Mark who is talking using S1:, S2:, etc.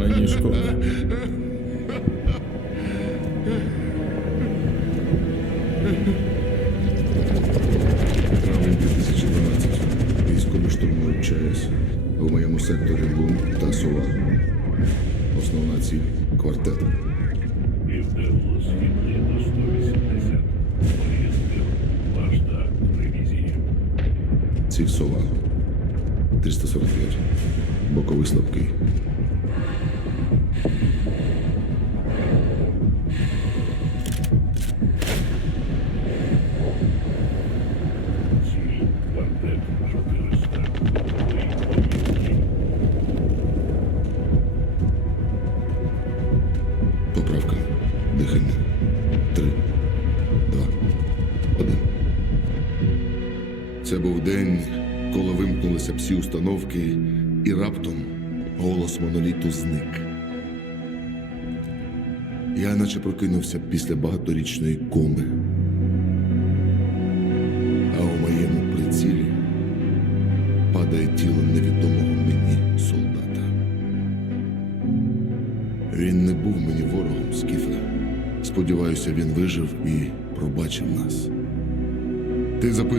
S1: Мені шкода.
S2: Травень 2012. Військові штурмують ЧАЕС. У моєму секторі Лун та Сова. Основна ціль квартет.
S3: Південно-східний до 180. Орієнтир. Башта. Ревізія.
S2: Ціль Сова. 345. Боковий слабкий.
S3: Ціль. Квартет 400. Боковий повітряний.
S2: Поправка. Дихання. Три, два, один. Це був день, коли вимкнулися всі установки, і раптом голос моноліту зник. Я наче прокинувся після багаторічної коми. А у моєму прицілі падає тіло невідомого мені солдата. Він не був мені ворогом, Скіфе. Сподіваюся, він вижив і пробачив нас. Ти запитав.